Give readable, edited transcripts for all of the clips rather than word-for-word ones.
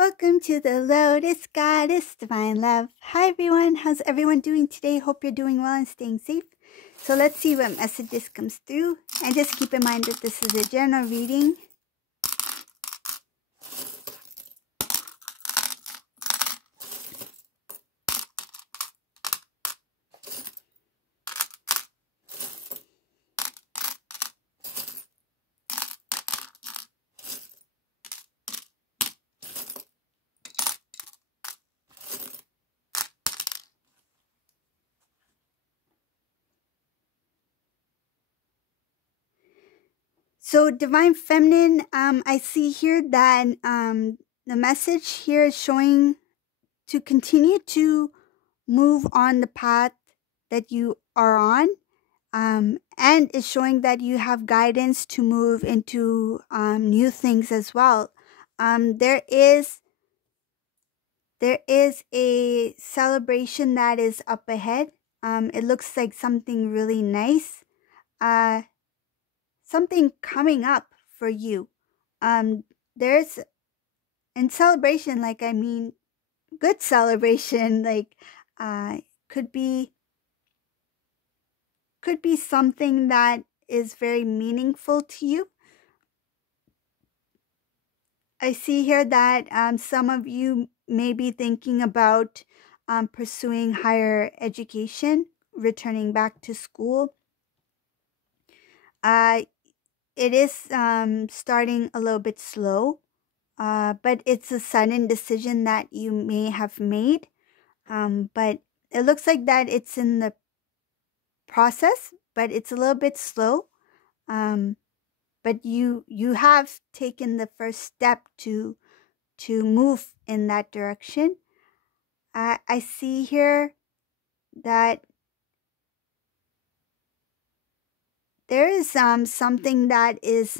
Welcome to the Lotus Goddess Divine Love. Hi everyone, how's everyone doing today? Hope you're doing well and staying safe. So let's see what messages comes through. And just keep in mind that this is a general reading. So Divine Feminine, I see here that the message here is showing to continue to move on the path that you are on. And it's showing that you have guidance to move into new things as well. There is a celebration that is up ahead. It looks like something really nice. Something coming up for you. There's in celebration, like I mean, good celebration. Like could be something that is very meaningful to you. I see here that some of you may be thinking about pursuing higher education, returning back to school. It is starting a little bit slow, but it's a sudden decision that you may have made. But it looks like that it's in the process, but it's a little bit slow. But you have taken the first step to move in that direction. I see here that there is something that is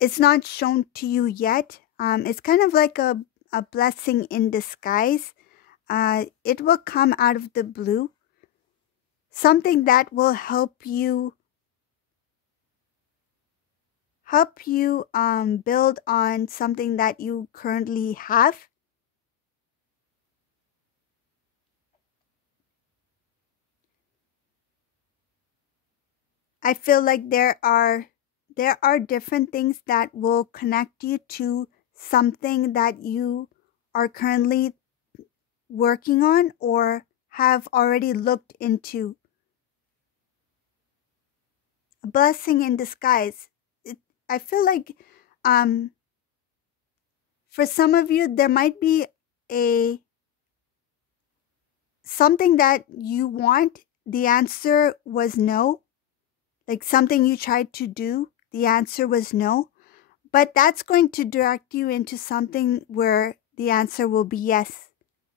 it's not shown to you yet. It's kind of like a blessing in disguise. It will come out of the blue. Something that will help you build on something that you currently have. I feel like there are different things that will connect you to something that you are currently working on or have already looked into. A blessing in disguise. I feel like for some of you there might be something that you want. The answer was no. Like something you tried to do, the answer was no. But that's going to direct you into something where the answer will be yes.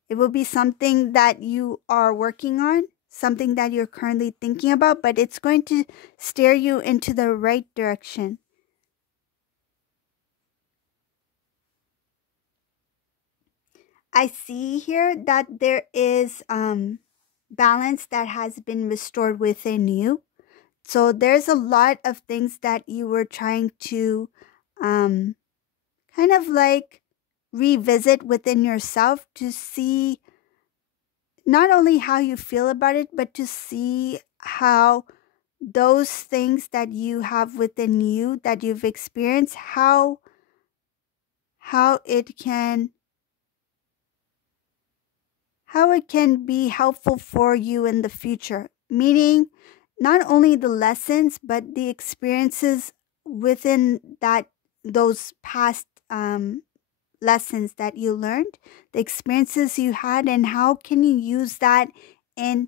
It will be something that you are working on, something that you're currently thinking about, but it's going to steer you into the right direction. I see here that there is balance that has been restored within you. So there's a lot of things that you were trying to kind of like revisit within yourself to see not only how you feel about it, but to see how those things that you have within you that you've experienced, how it can be helpful for you in the future. Meaning not only the lessons, but the experiences within those past lessons that you learned, the experiences you had, and how can you use that in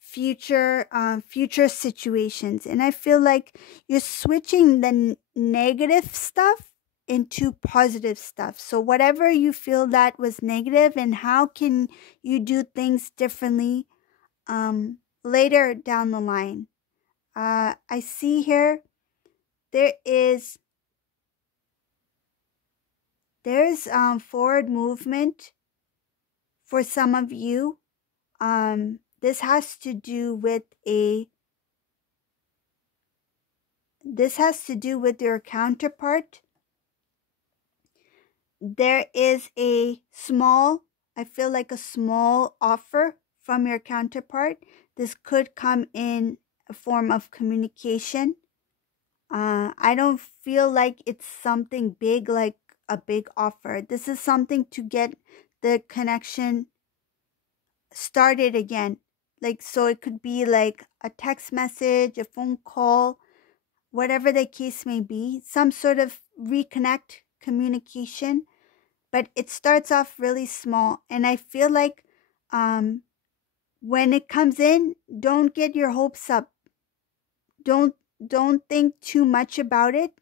future situations. And I feel like you're switching the negative stuff into positive stuff. So whatever you feel that was negative, and how can you do things differently later down the line. I see here there is forward movement for some of you. This has to do with your counterpart. there is I feel like a small offer from your counterpart. This could come in a form of communication. I don't feel like it's something big, like a big offer. This is something to get the connection started again. Like, so it could be like a text message, a phone call, whatever the case may be, some sort of reconnect communication. But it starts off really small. And I feel like when it comes in, don't get your hopes up. Don't think too much about it.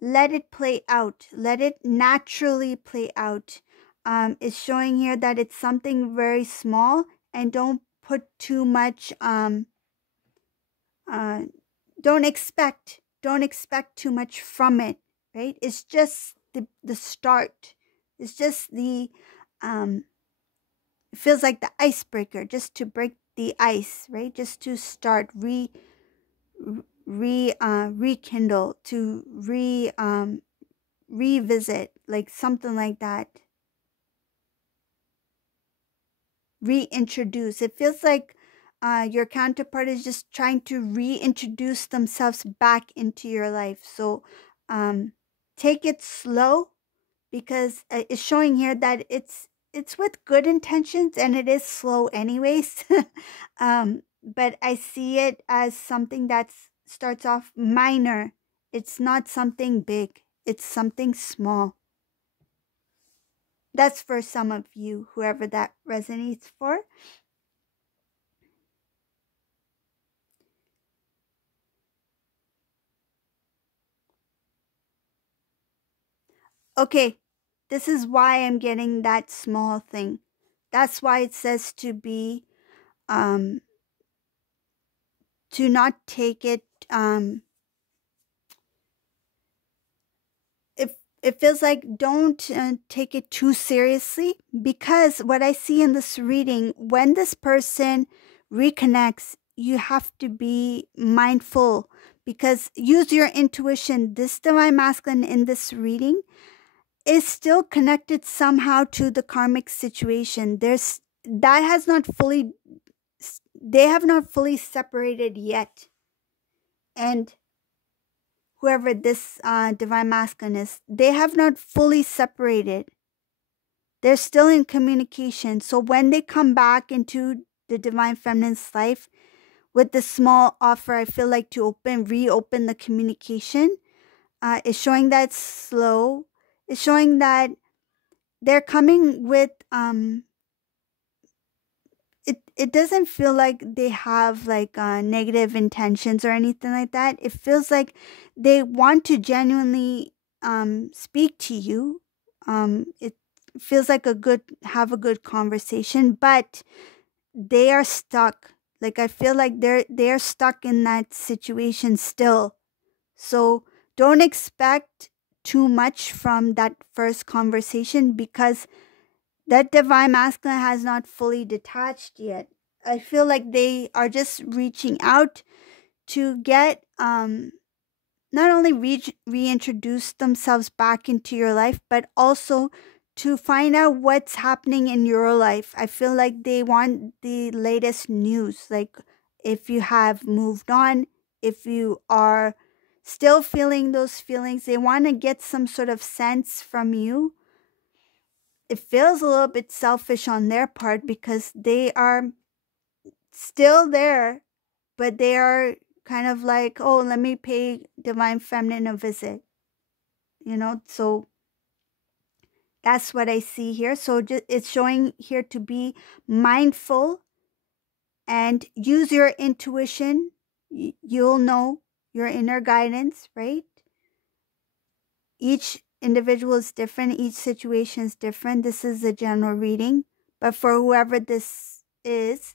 Let it play out. Let it naturally play out. It's showing here that it's something very small, and don't put too much don't expect too much from it, right? It's just the start. It's just the it feels like the icebreaker, just to break the ice, right? Just to start rekindle, to revisit, like something like that. Reintroduce. It feels like your counterpart is just trying to reintroduce themselves back into your life. So take it slow, because it's showing here that it's with good intentions, and it is slow anyways. But I see it as something that starts off minor. It's not something big. It's something small. That's for some of you, whoever that resonates for. Okay, this is why I'm getting that small thing. That's why it says to be, to not take it, it feels like don't take it too seriously, because what I see in this reading, when this person reconnects, you have to be mindful, because use your intuition. This divine masculine in this reading is still connected somehow to the karmic situation. That has not fully, they have not fully separated yet. And whoever this divine masculine is, they have not fully separated. They're still in communication. So when they come back into the divine feminine's life with the small offer, I feel like to reopen the communication, is showing that it's slow. It's showing that they're coming with it doesn't feel like they have like negative intentions or anything like that. It feels like they want to genuinely speak to you. It feels like have a good conversation, but they are stuck. Like, I feel like they're stuck in that situation still. So don't expect too much from that first conversation, because that divine masculine has not fully detached yet. I feel like they are just reaching out to get not only reintroduce themselves back into your life, but also to find out what's happening in your life. I feel like they want the latest news, like if you have moved on, if you are still feeling those feelings, they want to get some sort of sense from you. It feels a little bit selfish on their part, because they are still there, but they are kind of like, oh, let me pay divine feminine a visit, so that's what I see here. So it's showing here to be mindful and use your intuition. You'll know your inner guidance, right? Each individual is different. Each situation is different. This is a general reading, but for whoever this is,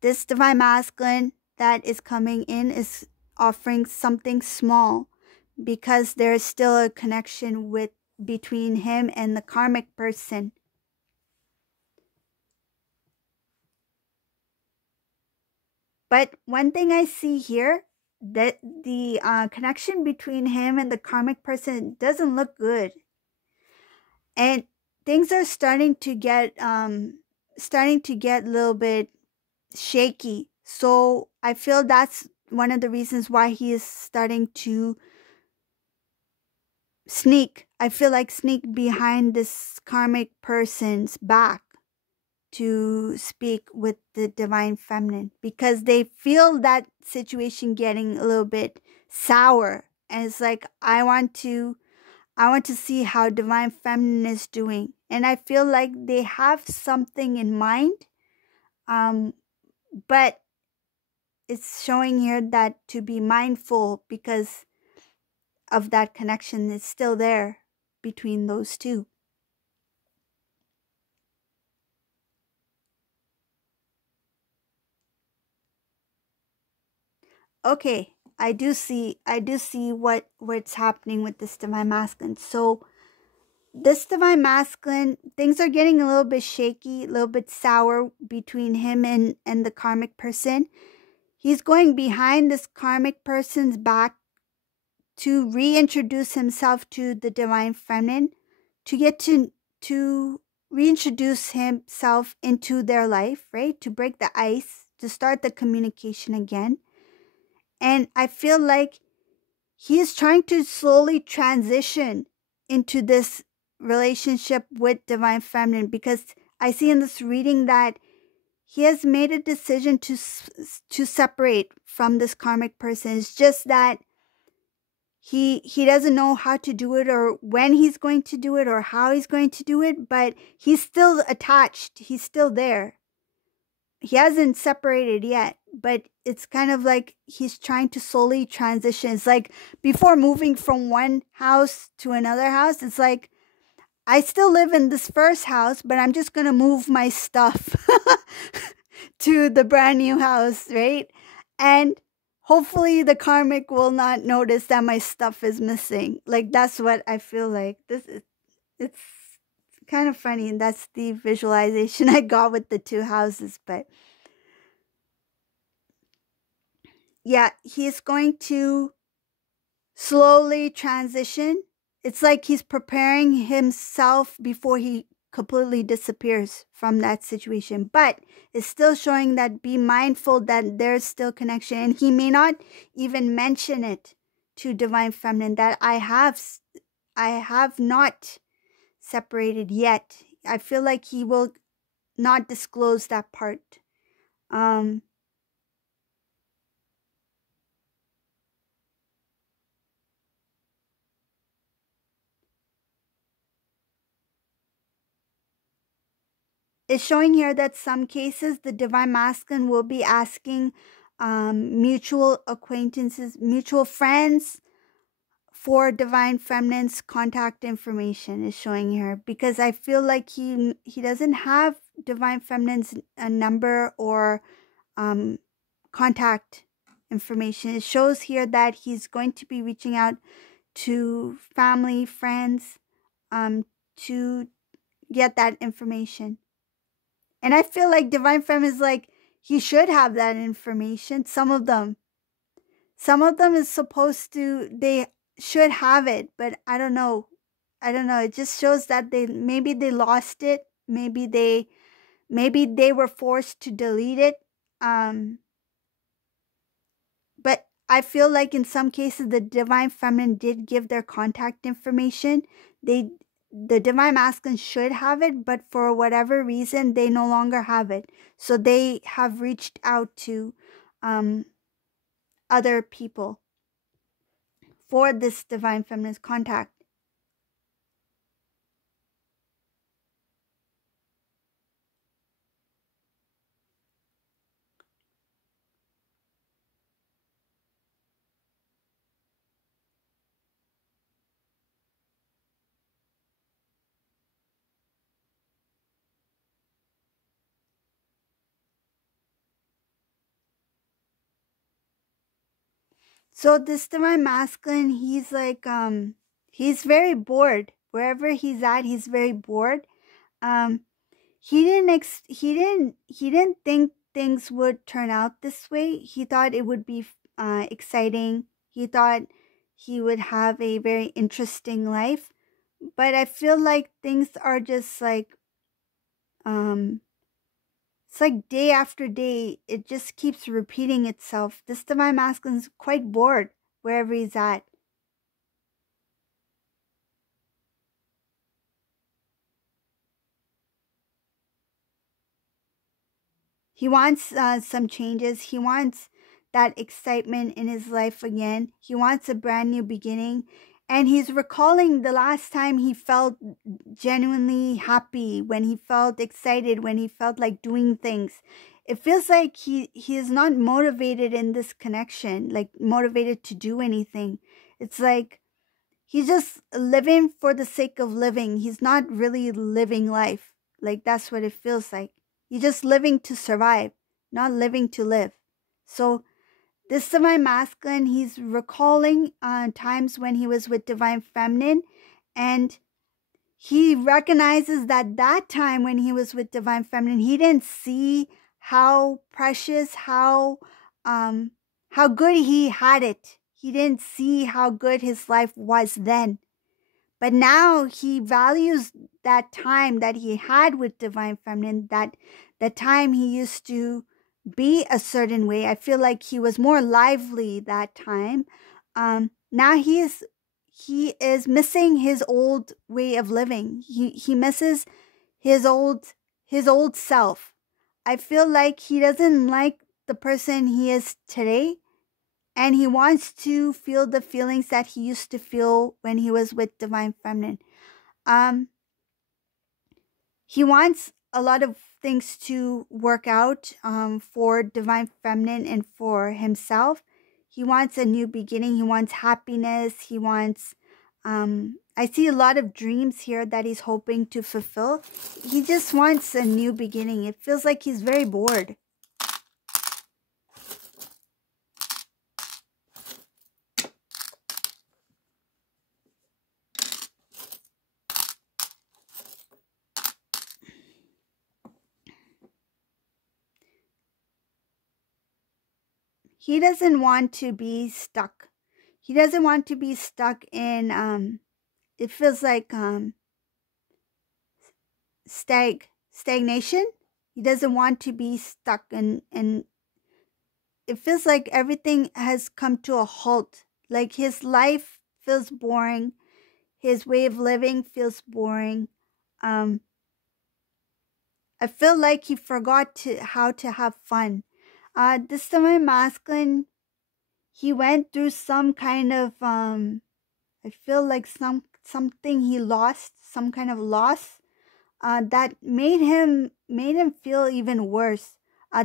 this divine masculine that is coming in is offering something small, because there is still a connection between him and the karmic person. But one thing I see here, that the connection between him and the karmic person doesn't look good. And things are starting to get a little bit shaky. So I feel that's one of the reasons why he is starting to sneak. I feel like sneak behind this karmic person's back to speak with the divine feminine, because they feel that situation getting a little bit sour, and it's like I want to see how divine feminine is doing, and I feel like they have something in mind, um but it's showing here that to be mindful because of that connection is still there between those two. Okay, I do see what's happening with this divine masculine. So this divine masculine, things are getting a little bit shaky, a little bit sour between him and the karmic person. He's going behind this karmic person's back to reintroduce himself to the divine feminine, to get to reintroduce himself into their life, right? To break the ice, to start the communication again. And I feel like he is trying to slowly transition into this relationship with divine feminine, because I see in this reading that he has made a decision to separate from this karmic person. It's just that he doesn't know how to do it, or when he's going to do it, or how he's going to do it, but he's still attached. He's still there. He hasn't separated yet, but it's kind of like he's trying to slowly transition. It's like before moving from one house to another house, it's like I still live in this first house, but I'm just going to move my stuff to the brand new house, right? And hopefully the karmic will not notice that my stuff is missing. Like that's what I feel like. It's kind of funny, and that's the visualization I got with the two houses, but yeah, he's going to slowly transition. It's like he's preparing himself before he completely disappears from that situation. But it's still showing that be mindful that there's still connection. And he may not even mention it to divine feminine that I have not separated yet. I feel like he will not disclose that part. Um It's showing here that some cases the divine masculine will be asking mutual acquaintances, mutual friends for divine feminine's contact information is showing here, because I feel like he doesn't have divine feminine's number or um, contact information. It shows here that he's going to be reaching out to family, friends, to get that information. And I feel like divine femme is like he should have that information. Some of them is supposed to, they should have it, but I don't know. It just shows that maybe they lost it. Maybe they were forced to delete it. Um but I feel like in some cases the divine feminine did give their contact information. They the divine masculine should have it, but for whatever reason they no longer have it. So they have reached out to um other people for this divine feminine contact. So this divine masculine, he's like he's very bored. Wherever he's at, he's very bored. Um he didn't think things would turn out this way. He thought it would be exciting. He thought he would have a very interesting life, but I feel like things are just like um it's like day after day, it just keeps repeating itself. This divine masculine's quite bored wherever he's at. He wants some changes. He wants that excitement in his life again. He wants a brand new beginning. And he's recalling the last time he felt genuinely happy, when he felt excited, when he felt like doing things. It feels like he is not motivated in this connection, like motivated to do anything. It's like he's just living for the sake of living. He's not really living life. Like that's what it feels like. He's just living to survive, not living to live. So this divine masculine, he's recalling times when he was with divine feminine, and he recognizes that that time when he was with divine feminine, he didn't see how precious, how good he had it. He didn't see how good his life was then. But now he values that time that he had with divine feminine, that the time he used to be a certain way. I feel like he was more lively that time. Now he is missing his old way of living. He misses his old self. I feel like he doesn't like the person he is today, and he wants to feel the feelings that he used to feel when he was with divine feminine. Um he wants a lot of things to work out for divine feminine and for himself. He wants a new beginning. He wants happiness. He wants I see a lot of dreams here that he's hoping to fulfill. He just wants a new beginning. It feels like he's very bored. He doesn't want to be stuck. He doesn't want to be stuck in it feels like stagnation. He doesn't want to be stuck, and it feels like everything has come to a halt. Like his life feels boring. His way of living feels boring. I feel like he forgot how to have fun. This divine masculine, he went through some kind of I feel like something he lost, some kind of loss that made him feel even worse.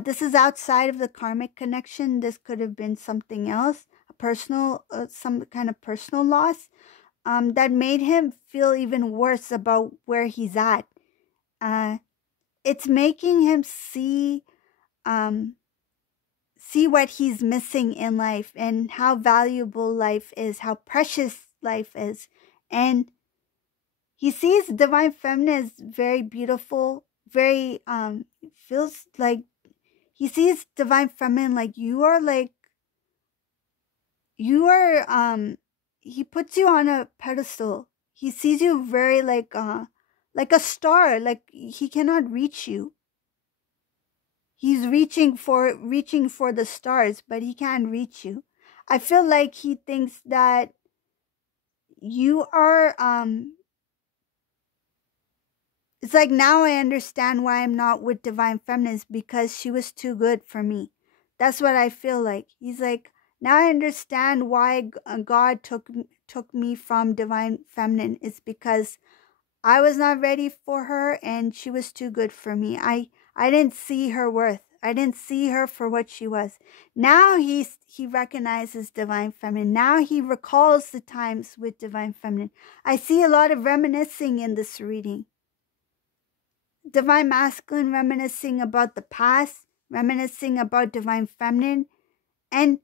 This is outside of the karmic connection. This could have been something else, a personal, some kind of personal loss that made him feel even worse about where he's at. It's making him um, see what he's missing in life, and how valuable life is, how precious life is. And he sees divine feminine as very beautiful, very feels like he sees divine feminine like you are he puts you on a pedestal. He sees you very like a star, like he cannot reach you. He's reaching for the stars, but he can't reach you. I feel like he thinks that you are it's like, now I understand why I'm not with divine feminine, because she was too good for me. That's what I feel like. He's like, now I understand why God took me from divine feminine. It's because I was not ready for her, and she was too good for me. I didn't see her worth. I didn't see her for what she was. Now he recognizes divine feminine. Now he recalls the times with divine feminine. I see a lot of reminiscing in this reading. Divine masculine reminiscing about the past, reminiscing about divine feminine, and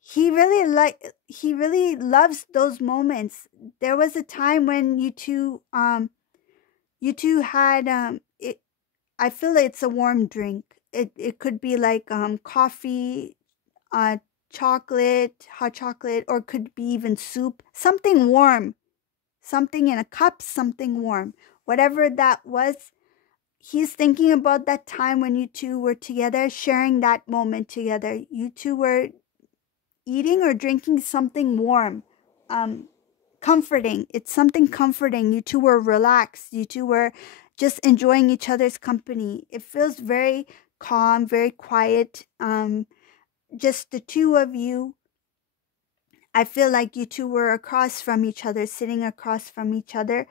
he really loves those moments. There was a time when you two had it. I feel like it's a warm drink. It could be like coffee, chocolate, hot chocolate, or could be even soup. Something warm, something in a cup, something warm. Whatever that was, he's thinking about that time when you two were together, sharing that moment together. You two were eating or drinking something warm, um, comforting. It's something comforting. You two were relaxed. You two were just enjoying each other's company. It feels very calm, very quiet. Just the two of you. I feel like you two were across from each other, sitting across from each other.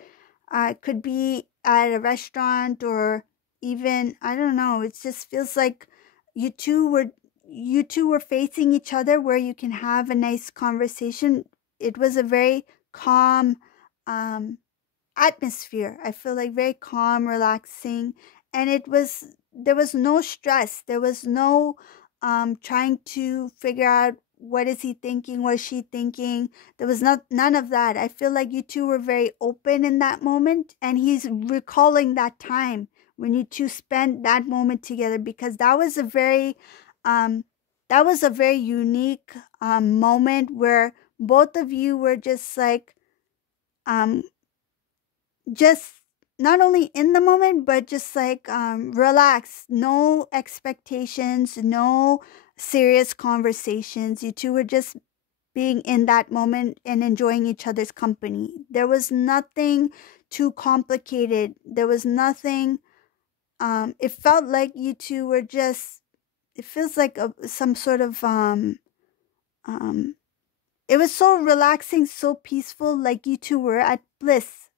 It could be at a restaurant or even, I don't know. It just feels like you two were facing each other where you can have a nice conversation. It was a very calm um, atmosphere. I feel like very calm, relaxing, and there was no stress. There was no trying to figure out what is he thinking, what is she thinking. There was none of that. I feel like you two were very open in that moment, and he's recalling that time when you two spent that moment together, because um that was a very unique moment where both of you were just like um just not only in the moment but just like relaxed, no expectations, no serious conversations. You two were just being in that moment and enjoying each other's company. There was nothing too complicated. There was nothing it felt like you two were just, it feels like some sort of um it was so relaxing, so peaceful, like you two were at bliss.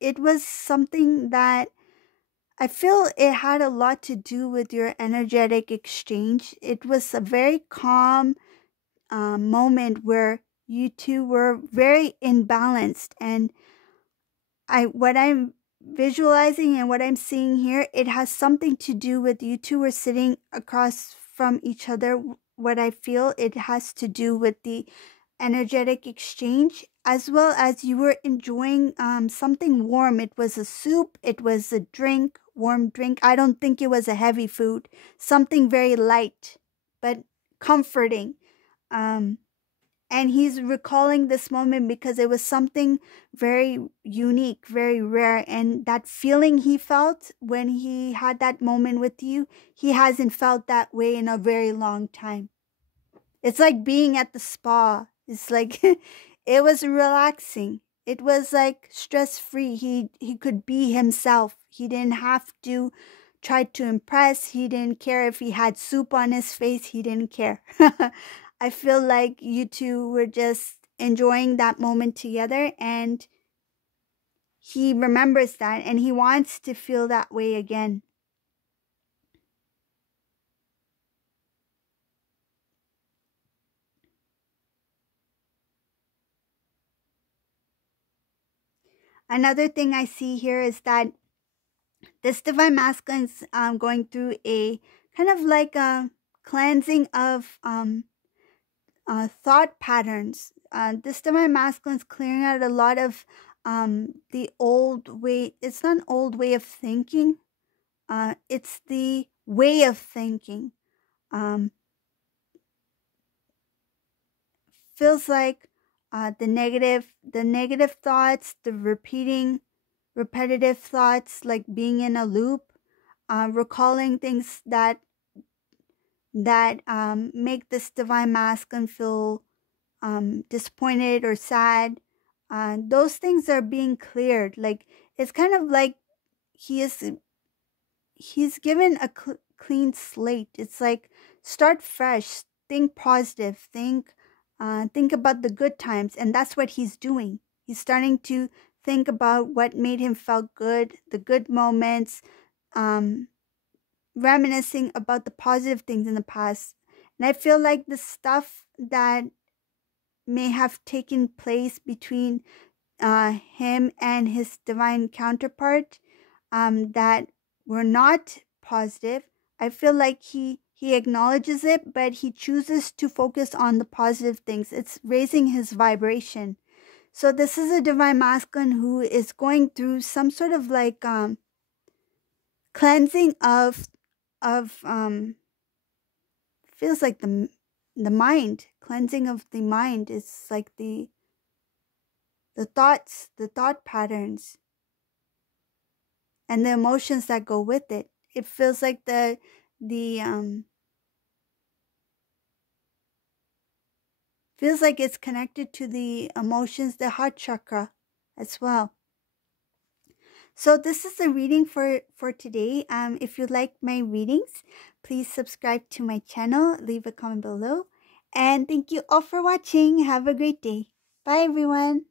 It was something that I feel it had a lot to do with your energetic exchange. It was a very calm moment where you two were very imbalanced, and what I'm visualizing and what I'm seeing here, it has something to do with you two were sitting across from each other. What I feel, it has to do with the energetic exchange, as well as you were enjoying something warm. It was a soup, it was a drink, warm drink. I don't think it was a heavy food, something very light but comforting. um and he's recalling this moment because it was something very unique, very rare. And that feeling he felt when he had that moment with you, he hasn't felt that way in a very long time. It's like being at the spa. It's like it was relaxing. It was like stress free. He could be himself. He didn't have to try to impress. He didn't care if he had soup on his face. He didn't care. I feel like you two were just enjoying that moment together, and he remembers that and he wants to feel that way again. Another thing I see here is that this divine masculine is going through a kind of like a cleansing of thought patterns. This divine masculine is clearing out a lot of the old way. It's not an old way of thinking. It's the way of thinking. Um, Feels like the negative thoughts, the repetitive thoughts, like being in a loop, recalling things that make this divine masculine feel disappointed or sad. Those things are being cleared. Like it's kind of like he is he's given a clean slate. It's like start fresh, think positive, think about the good times, and that's what he's doing. He's starting to think about what made him feel good, the good moments, um, reminiscing about the positive things in the past. And I feel like the stuff that may have taken place between him and his divine counterpart that were not positive. I feel like he acknowledges it, but he chooses to focus on the positive things. It's raising his vibration. So this is a divine masculine who is going through some sort of like cleansing of feels like the mind, cleansing of the mind is like the the thoughts, the thought patterns, and the emotions that go with it. It feels like the feels like it's connected to the emotions, the heart chakra as well. So this is the reading for today. If you like my readings, please subscribe to my channel, leave a comment below, and thank you all for watching. Have a great day. Bye everyone.